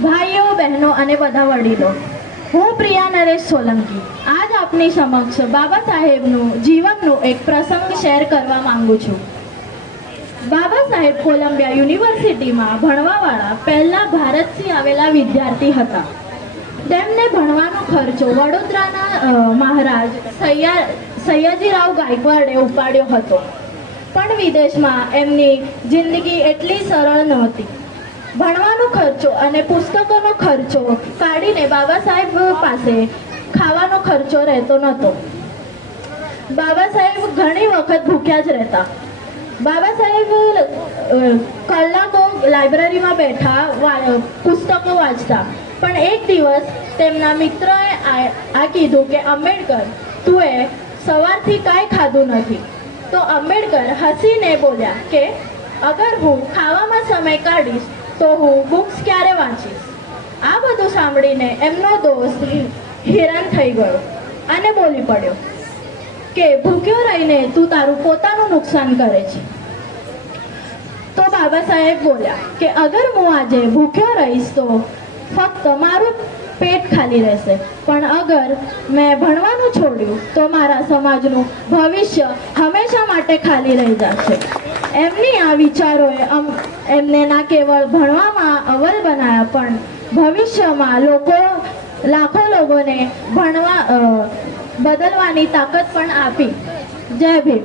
ભાઈઓ, બહેનો અને બધા વડીલો, હું પ્રિયા નરેશ સોલંકી આજ આપની સમક્ષ બાબા સાહેબનું જીવનનું એક પ્રસંગ શેર કરવા માંગુ છું. બાબા સાહેબ કોલંબિયા યુનિવર્સિટીમાં ભણવાવાળા પહેલા ભારતથી આવેલા વિદ્યાર્થી હતા. તેમને ભણવાનો ખર્ચો વડોદરાના મહારાજ સયાજીરાવ ગાયકવાડે ઉપાડ્યો હતો. પણ વિદેશમાં એમની જિંદગી એટલી સરળ નહોતી. ભણવાનો ખર્ચો અને પુસ્તકોનો ખર્ચો કાઢીને બાબા સાહેબ પાસે ખાવાનો ખર્ચો રહેતો નહોતો. બાબા સાહેબ ઘણી વખત ભૂખ્યા જ રહેતા. બાબા સાહેબ કલાકો લાઇબ્રેરીમાં બેઠા પુસ્તકો વાંચતા. પણ એક દિવસ તેમના મિત્રએ આ કીધું કે આંબેડકર, તું એ સવારથી કાંઈ ખાધું નથી. તો આંબેડકર હસીને બોલ્યા કે અગર હું ખાવામાં સમય કાઢીશ તો હું બુક્સ ક્યારે વાંચીશ. આ બધું સાંભળીને એમનો દોસ્ત હેરાન થઈ ગયો અને બોલી પડ્યો કે ભૂખ્યો રહીને તું તારું પોતાનું નુકસાન કરે છે. તો બાબા સાહેબ બોલ્યા કે અગર હું આજે ભૂખ્યો રહીશ તો ફક્ત મારું પેટ ખાલી રહેશે, પણ અગર મેં ભણવાનું છોડ્યું તો મારા સમાજનું ભવિષ્ય હંમેશા માટે ખાલી રહી જશે. એમની આ વિચારોએ એમને ના કેવળ ભણવામાં અવ્વલ બનાવ્યા, પણ ભવિષ્યમાં લાખો લોકોને બદલવાની તાકાત પણ આપી. જય ભીમ.